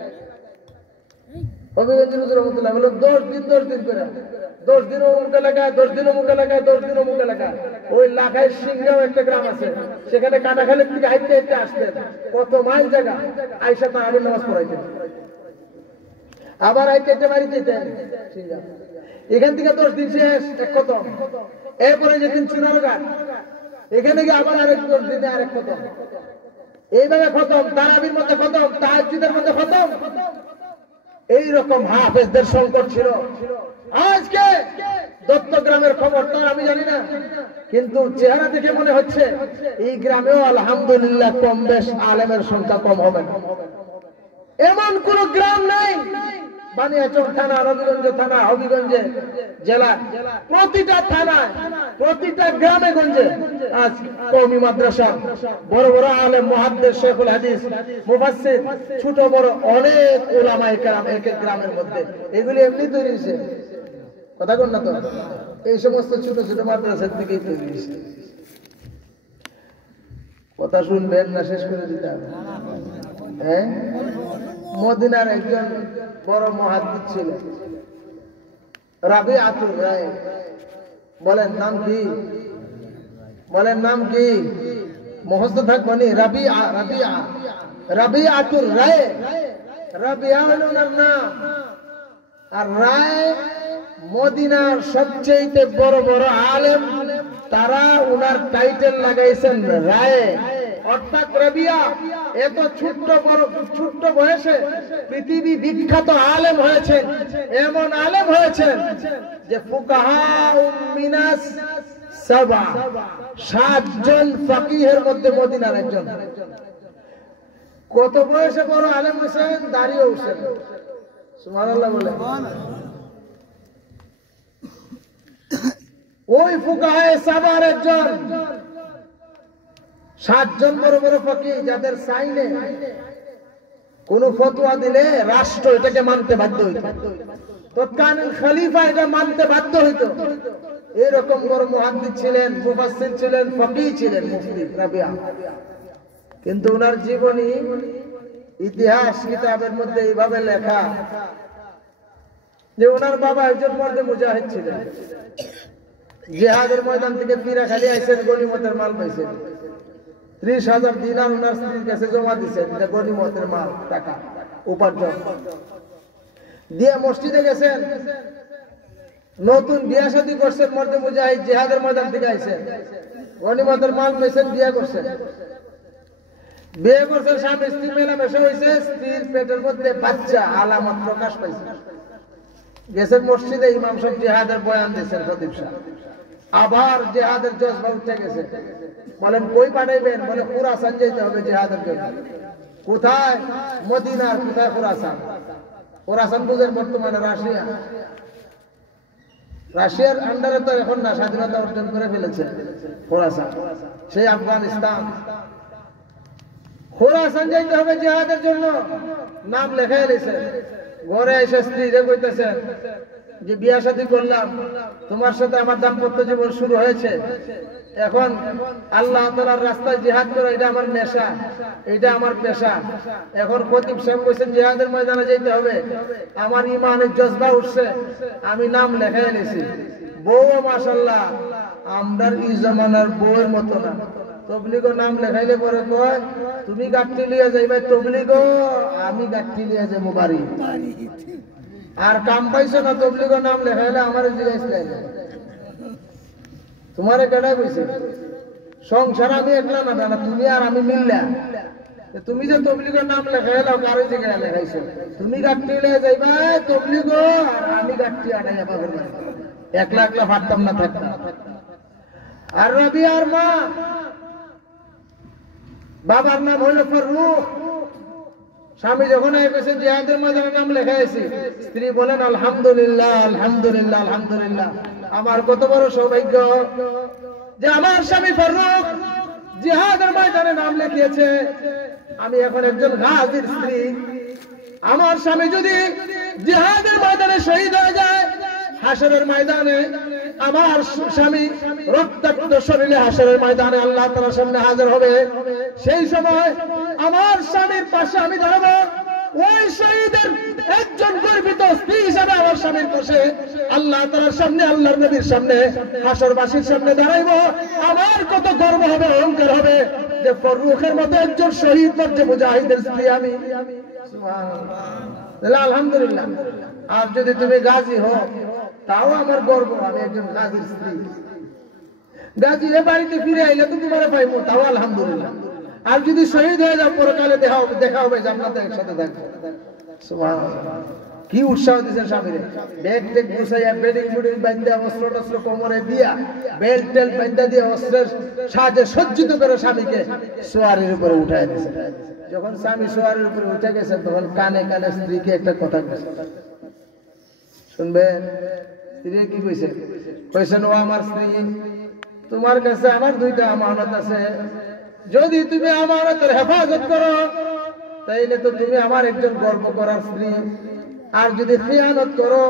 হবিগঞ্জের হুজুর রহমতুল্লাহ বলেন 10 দিন করে, 10 দিন অমুক এলাকায়, 10 দিন অমুক এলাকায়, 10 দিন অমুক এলাকায়। ওই লাখাই সিংগাও একটা গ্রাম আছে, সেখানে কাটাখালি থেকে হাইতে হাইতে আসতেন, কত মাইল জায়গা, আইসা তারাবির নামাজ পড়াইতেন, আবার হাইতে বাড়িতে যেতেন। এখান থেকে 10 দিন শেষ, এক খতম। এরপরে যেদিন চুনারঘাট, এখানে গিয়ে আবার আরেক 10 দিনে আরেক খতম। এইভাবে খতম, তারাবির মধ্যে খতম, তাহাজ্জুদের মধ্যে খতম। এইরকম হাফেজদের সংকট ছিল। আজকে দত্তগ্রামের খবর তো আমি জানি না, কিন্তু চেহারা দেখে মনে হচ্ছে এই গ্রামেও আলহামদুলিল্লাহ কম বেশ আলেমের সংখ্যা কম হবে না। এমন কোন গ্রাম নেই, বানিয়াচং থানা, রবিগঞ্জ থানা, হবিগঞ্জে জেলা, প্রতিটা থানায়, প্রতিটা গ্রামে গঞ্জে আজ কওমি মাদ্রাসা, বড় বড় আলেম, মুহাদ্দিস, শেখুল হাদিস, মুফাসসির, ছোট বড় অনেক উলামায়ে কেরাম এক এক গ্রামের মধ্যে। এগুলি এমনি তৈরি হয়েছে, কথা কন না তো, এই সমস্ত ছোট ছোট মাদ্রাসার থেকেই তৈরি হয়েছে। কথা শুনবেন না শেষ করে দিতে হবে? হ্যাঁ, মদিনার একজন বড় মুহাদ্দিস ছিলেন, রাবিআতুর রায়। বলেন নাম কি? বলেন নাম কি? মুখস্থ থাকবনি। রাবিআতুর রায়। রাবিআ হলো ওনার নাম, আর রায় মদিনার সবচেয়ে বড় বড় আলেম, তারা ওনার টাইটেল লাগাইছেন রায়, অর্থাৎ রাবিয়া। এত ছোট্ট বয়সে পৃথিবী বিখ্যাত আলেম হয়েছেন, এমন আলেম হয়েছেন যে ফুকাহা মিনাস সাবা, 7 জন ফাকিহের মধ্যে মদিনার একজন। কত বয়সে বড় আলেম হয়েছেন? দাঁড়িয়ে উঠছেন। সুবহানাল্লাহ বলে। ওই ফুকাহায়ে সাবার একজন, 7 জন বড় বড় ফকিহ, যাদের সাইনে কোন ফতোয়া দিলে রাষ্ট্র এটাকে মানতে বাধ্য হইত, তৎকালীন খলিফা এটা মানতে বাধ্য হইত। এরকম বড় মুহাদ্দিস ছিলেন, মুফাসসির ছিলেন, ফকিহ ছিলেন, মুফতি রাবিয়া। কিন্তু ওনার জীবনী ইতিহাস কিতাবের মধ্যে এইভাবে লেখা যে ওনার বাবা একজন মর্দে মুজাহিদ ছিলেন, জিহাদের ময়দান থেকে ফিরে খালি আইছেন, গনিমতের মাল পাইছেন। 30,000 দিনার ওনার স্ত্রীর কাছে জমা দিচ্ছেন, গনিমতের মাল, টাকা উপার্জন দিয়ে মসজিদে গেছেন। নতুন বিয়া শাদী করছেন, মর্দে মুজাহিদ জিহাদের ময়দান থেকে আইছেন, গনিমতের মাল পেয়েছেন, বিয়ে করছেন। বিয়ে করছেন, স্বামী স্ত্রী মেলামেশা হয়েছে, স্ত্রীর পেটের মধ্যে বাচ্চা, আলামত প্রকাশ পাইছে। গেছেন মসজিদে, ইমাম সাহেব জিহাদের বয়ান দিয়েছেন, খতিব সাহেব। আবার জিহাদের জজবা উঠে গেছে। বলেন কই পাঠাইবেন? বলে খুরাসান যেতে হবে জিহাদের জন্য। কোথায়? মদিনার। কোথায়? খুরাসান। খুরাসান বুঝেন বর্তমানে রাশিয়া। রাশিয়ার আন্ডারে তো এখন না, স্বাধীনতা অর্জন করে ফেলেছে খুরাসান, সেই আফগানিস্তান। খুরাসান যেতে হবে জিহাদের জন্য, নাম লেখাই দিয়েছে। ঘরে এসে স্ত্রী কইতেছেন যে বিয়া শাদী করলাম, তোমার সাথে আমার দাম্পত্য জীবন শুরু হয়েছে, এখন আল্লাহ তাআলার রাস্তায় জিহাদ করা এটা আমার নেশা, এটা আমার পেশা। এখন খতিব সাহেব কইছেন জিহাদের ময়দানে যেতে হবে, আমার ঈমানের জজবা উঠছে, আমি নাম লেখাই এনেছি। বউ মাশাআল্লাহ আমরার এই জামানার বউয়ের মতো না। তবলিগো নাম লেখাইলে পরে কয় তুমি গাঠি লিয়ে যাইবে তবলিগো, আমি গাঠি লিয়ে যাবো বাড়ি। আর কাম পাইছো না, তবলিগো নাম লেখাইলে আমার জিজ্ঞাসা তোমারে কেডা কইছে? সংসার আমি একলা না, না তুমি আর আমি মিললা। তুমি যে তবলিগোর নাম লেখাইলাও, কারো জায়গায় লেখাইছো? তুমি গাঠি লিয়ে যাইবা তবলিগো, আর আমি গাঠি আনাইয়া বাবার বাড়ি। একলা একলা পারতাম না থাকতাম। আর রাবিয়ার মা, বাবার নাম হলো ফারুক। স্বামী যখন এসেছেন জিহাদের ময়দানে নাম লেখাইছি, স্ত্রী বলেন আলহামদুলিল্লাহ, আলহামদুলিল্লাহ, আলহামদুলিল্লাহ। আমার কত বড় সৌভাগ্য যে আমার স্বামী ফারুক জিহাদের ময়দানে নাম লিখিয়েছে। আমি এখন একজন গাজীর স্ত্রী। আমার স্বামী যদি জিহাদের ময়দানে শহীদ হয়ে যায়, হাসরের ময়দানে আমার স্বামী রক্তাক্ত শরীরে হাসরের ময়দানে আল্লাহ তাআলার সামনে হাজির হবে। সেই সময় আমার স্বামীর পাশে আমি দাঁড়াবো, ওই শহীদের একজন গর্বিত স্ত্রী হিসাবে আমার স্বামীর পাশে আল্লাহ তাআলার সামনে, আল্লাহর নবীর সামনে, হাসরবাসীর সামনে দাঁড়াইবো। আমার কত গর্ব হবে, অহংকার হবে যে ফারুকের মতো একজন শহীদ মর্দে মুজাহিদের স্ত্রী আমি। সুবহানাল্লাহ, আলহামদুলিল্লাহ। আর যদি তুমি গাজী হও, তাও আমার গর্ব, আমি একজন গাজীর স্ত্রী। গাজী এ বাড়িতে ফিরে আইলে তো তোমারে পাইবো, তাও আলহামদুলিল্লাহ। আর যদি শহীদ হয়ে যাও, পরকালে দেখা হবে, জান্নাতে একসাথে থাকবো। সুবহানাল্লাহ। কি উৎসাহ দিয়েছেন স্বামীরে, ব্যাগ টেক গুছাইয়া বেডিং বুডিং বান্ধা অস্ত্র টস্ত্র কোমরে দিয়া বেল্ট টেল্ট বান্ধা দিয়ে অস্ত্রের সাহায্যে সজ্জিত করে স্বামীকে সোয়ারির উপরে উঠায় দিয়েছে। যখন স্বামী সোয়ারির উপরে উঠে গেছে তখন কানে কানে স্ত্রীকে একটা কথা কইছে, শুনবেন? স্ত্রী কি কইছে? কইছেন, ও আমার স্ত্রী, তোমার কাছে আমার দুইটা আমানত আছে, যদি তুমি আমানতের হেফাজত করো তাইলে তো তুমি আমার একজন গর্ব করার স্ত্রী, আর যদি খিয়ানত করো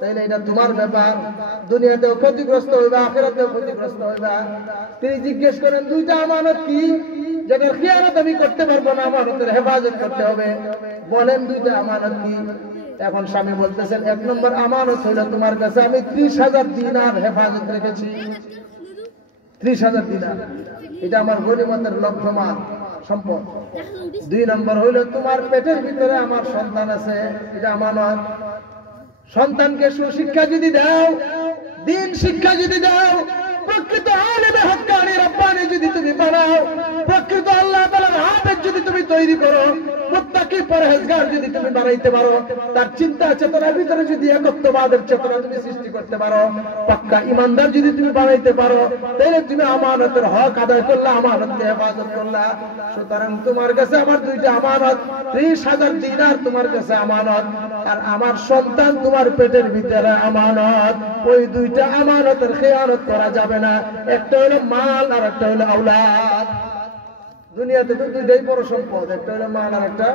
তাইলে এটা তোমার ব্যাপার, দুনিয়াতেও ক্ষতিগ্রস্ত হইবা, আখিরাতেও ক্ষতিগ্রস্ত হইবা। তিনি জিজ্ঞেস করেন, দুইটা আমানত কি যেটার খিয়ানত আমি করতে পারবো না, আমানতের হেফাজত করতে হবে, বলেন দুইটা আমানত কি? এখন স্বামী বলতেছেন, এক নম্বর আমানত হইল তোমার কাছে আমি 30,000 দিনার হেফাজত রেখেছি। 30,000 দিনার, এটা আমার গনিমতের লভ্যমান সম্পদ। 2 নম্বর হইল তোমার পেটের ভিতরে আমার সন্তান আছে, এটা আমানত। সন্তানকে সুশিক্ষা যদি দাও, দিন শিক্ষা যদি দাও, প্রকৃত আলেমে হক্কানি রব্বানি যদি তুমি বানাও, প্রকৃত আল্লাহ তাআলার হাফেজ যদি তুমি তৈরি করো, মুত্তাকি পরহেজগার যদি তুমি বানাইতে পারো, তার চিন্তা চেতনার ভিতরে যদি একত্ববাদের চেতনা তুমি সৃষ্টি করতে পারো, পাক্কা ইমানদার যদি তুমি বানাইতে পারো, তাহলে তুমি আমানতের হক আদায় করলা, আমানতকে হেফাজত করলা। সুতরাং তোমার কাছে আমার দুইটা আমানত, 30,000 দিনার তোমার কাছে আমানত, আর আমার সন্তান তোমার পেটের ভিতরে আমানত। ওই দুইটা আমানতের খেয়ানত করা যাবে না, একটা হলো মাল আর একটা হলো আওলাদ। দুনিয়াতে তো দুইটাই বড় সম্পদ, একটা হলো মাল আর একটা।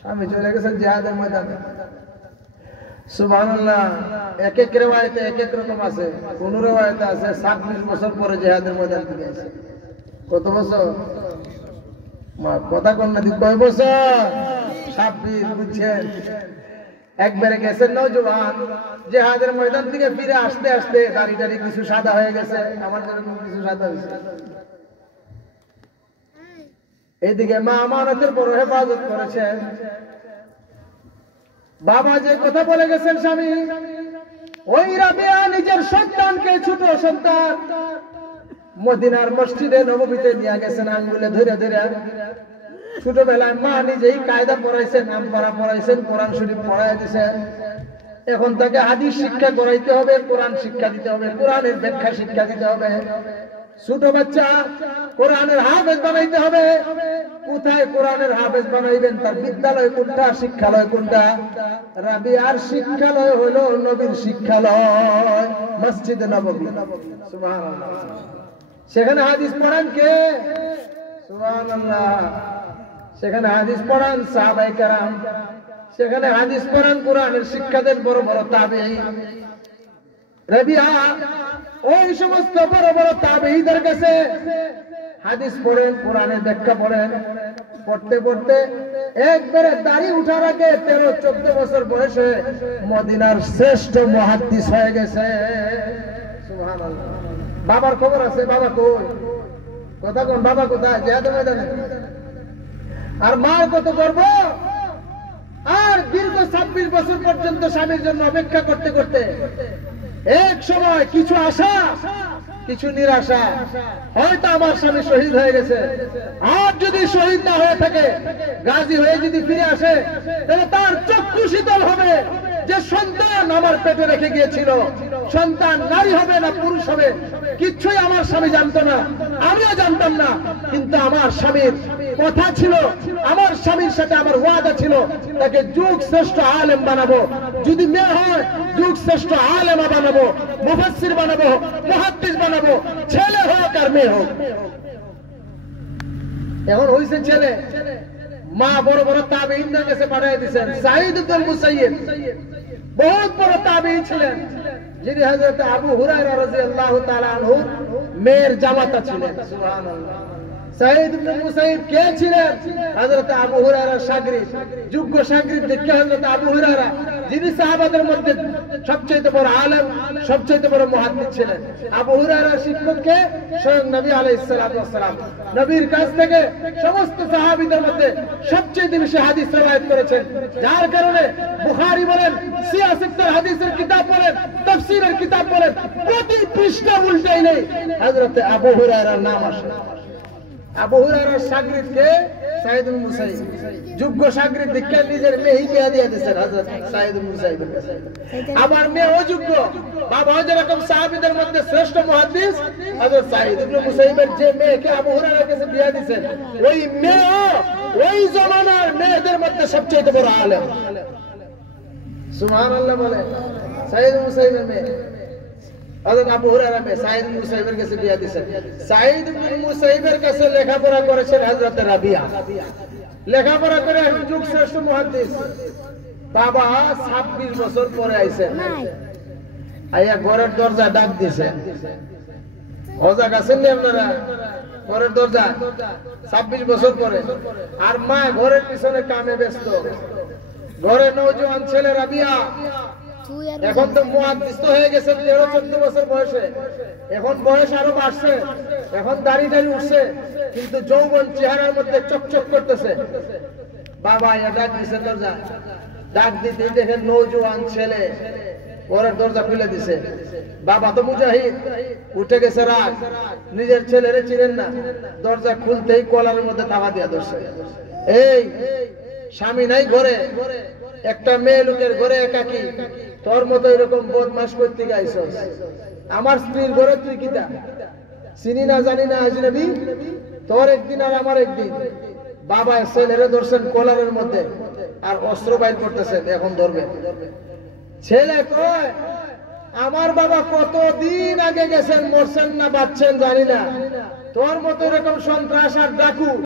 স্বামী চলে গেছেন জিহাদের ময়দানে, সুবহানাল্লাহ। এক এক রিওয়ায়াতে এক এক রকম আছে, কোন রিওয়ায়াতে আছে 26 বছর পরে জিহাদের ময়দান থেকে আসে। কত বছর? মা কথা কোন না, কয় বছর? 26, বুঝছেন? একবারে গেছেন নওজোয়ান, জিহাদের ময়দান থেকে ফিরে আসতে আসতে দাড়ি টাড়ি কিছু সাদা হয়ে গেছে, আমার যেরকম কিছু সাদা হয়েছে। এইদিকে মা আমানতের বড় হেফাজত করেছেন। বাবা যে কথা বলে গেছেন স্বামী, ওই রাবিয়া নিজের সন্তানকে, ছোট সন্তান, মদিনার মসজিদে নববীতে নিয়ে গেছেন আঙ্গুলে ধরে ধরে। ছোটবেলায় মা নিজেই কায়দা পড়াইছেন, নাম পড়া পড়াইছেন, কোরআন শরীফ পড়াই দিয়েছেন। এখন তাকে হাদিস শিক্ষা করাইতে হবে, কোরআন শিক্ষা দিতে হবে, কোরআনের ব্যাখ্যা শিক্ষা দিতে হবে। ছোট বাচ্চা কোরআনের হাফেজ বানাইতে হবে। কোথায় কোরআনের হাফেজ বানাইবেন? তার বিদ্যালয় কোনটা, শিক্ষালয় কোনটা? রাবিয়ার শিক্ষালয় হলো নবীর শিক্ষালয়, মসজিদে নববী। সুবহানাল্লাহ। সেখানে হাদিস পড়ান কে? সুবহানাল্লাহ। সেখানে হাদিস পড়ান সাহাবায়ে কেরাম, সেখানে হাদিস পড়ান, কোরআনের শিক্ষা দেন বড় বড় তাবেঈ। রাবিয়া ওই সমস্ত বড় বড় তাবেঈদের কাছে হাদিস পড়েন, কোরআনের ব্যাখ্যা পড়েন। পড়তে পড়তে একবারে দাড়ি উঠার আগে 13-14 বছর বয়সে মদিনার শ্রেষ্ঠ মুহাদ্দিস হয়ে গেছে। সুবহানাল্লাহ। বাবার খবর আছে? বাবা কই? কথা কোন? বাবা কোথায়? জিহাদের ময়দানে। আর মার কত গর্ব! আর দীর্ঘ 26 বছর পর্যন্ত স্বামীর জন্য অপেক্ষা করতে করতে এক সময় কিছু আশা কিছু নিরাশা, হয়তো আমার স্বামী শহীদ হয়ে গেছে, আর যদি শহীদ না হয়ে থাকে, গাজী হয়ে যদি ফিরে আসে, তাহলে তার চক্ষু শীতল হবে যে সন্তান আমার পেটে রেখে গিয়েছিল, সন্তান নারী হবে না পুরুষ হবে, কিচ্ছুই আমার স্বামী জানতো না, আমিও জানতাম না। কিন্তু আমার স্বামীর কথা ছিল, আমার স্বামীর সাথে আমার ওয়াদা ছিল, তাকে যুগ শ্রেষ্ঠ আলেম বানাবো। যদি মেয়ে হয়, যুগ শ্রেষ্ঠ আলেমা বানাবো, মুফাসসির বানাবো, মুহাদ্দিস বানাবো, ছেলে হোক আর মেয়ে হোক। এখন হইছে ছেলে, মা বড় বড় তাবেঈনদের কাছে পাঠিয়ে দিয়েছেন। সাঈদ ইবনে মুসাইয়্যিব বহুত বড় তাবেঈ ছিলেন, যিনি হযরত আবু হুরায়রা রাদিয়াল্লাহু তাআলা আনহু মেয়ের জামাতা ছিলেন। সুবহানাল্লাহ। সাঈদ ইবনে মুসাইয়্যিব কে ছিলেন? হযরত আবু হুরায়রার শাগরিদ, যোগ্য শাগরিদ দেখে হযরত আবু হুরায়রা, যিনি সাহাবাদের মধ্যে সবচেয়ে বড় আলেম, সবচেয়ে বড় মুহাদ্দিস ছিলেন। আবু হুরায়রার শিক্ষককে স্বয়ং নবী আলাইহিস সালাতু ওয়াস সালাম, নবীর কাছ থেকে সমস্ত সাহাবীদের মধ্যে সবচেয়ে বেশি হাদিস রওয়ায়াত করেছেন। যার কারণে বুখারী বলেন, সিয়াসতের হাদিসের কিতাব বলেন, তাফসীরের কিতাব বলেন, প্রতি পৃষ্ঠা উল্টাইলে হযরত আবু হুরায়রার নাম আসে। আবু হুরায়রার শাগরিদ কে? সাঈদ ইবনে মুসাইয়িব। যোগ্য শাগরিদ দেখে নিজের মেয়েই বিয়া দিয়ে দিয়েছেন হযরত সাঈদ ইবনে মুসাইয়িবের কাছে। আবার মেয়ে অযোগ্য, বাবা যেরকম সাহাবীদের মধ্যে শ্রেষ্ঠ মুহাদ্দিস হযরত সাঈদ ইবনে মুসাইয়িবের যে মেয়েকে আবু হুরায়রার কাছে বিয়া দিয়েছেন, ওই মেয়ে ওই জামানার মেয়েদের মধ্যে সবচেয়ে বড় আলেম। সুবহানাল্লাহ বলে। সাঈদ ইবনে মুসাইয়িবের মেয়ে হযরত আবু হুরায়রা মেয়ে সাঈদ ইবনে মুসাইয়িবের কাছে বিয়া দিয়েছেন। সাঈদ ইবনে মুসাইয়িবের কাছে লেখাপড়া করেছেন হযরত রাবিয়া। লেখাপড়া করে যুগ শ্রেষ্ঠ মুহাদ্দিস। বাবা 26 বছর পরে আইছেন, আইয়া ঘরের দরজা ডাক দিয়েছেন। অজাগ আছেন না আপনারা? ঘরের দরজা 26 বছর পরে, আর মা ঘরের পিছনে কামে ব্যস্ত। ঘরে নওজোয়ান ছেলে রাবিয়া, এখন তো মুহাদ্দিস তো হয়ে গেছে 13-14 বছর বয়সে, এখন বয়স আরো বাড়ছে, এখন দাড়ি উঠছে, কিন্তু যৌবন চেহারার মধ্যে চকচক করতেছে। বাবা ইয়া ডাক দিছে দরজা, ডাক দিতে দেখেন নওজোয়ান ছেলে ঘরের দরজা খুলে দিছে। বাবা তো মুজাহিদ, উঠে গেছে রাগ, নিজের ছেলেরে চিনেন না, দরজা খুলতেই কলারের মধ্যে তালা দিয়া ধরছে। এই স্বামী নাই ঘরে, একটা মেয়ে লোকের ঘরে একাকি, তোর মতো এরকম বদমাশ করতে গাইছস? আমার স্ত্রীর ঘরে তুই কিটা? চিনি না জানি না আজনবী, তোর একদিন আর আমার একদিন। বাবা ছেলেরে ধরছেন কলারের মধ্যে আর অস্ত্র বাইর করতেছেন, এখন ধরবে। ছেলে কয়, আমার বাবা কতদিন আগে গেছেন, মরছেন না বাঁচছেন জানি না, তোর মতো এরকম সন্ত্রাস আর ডাকু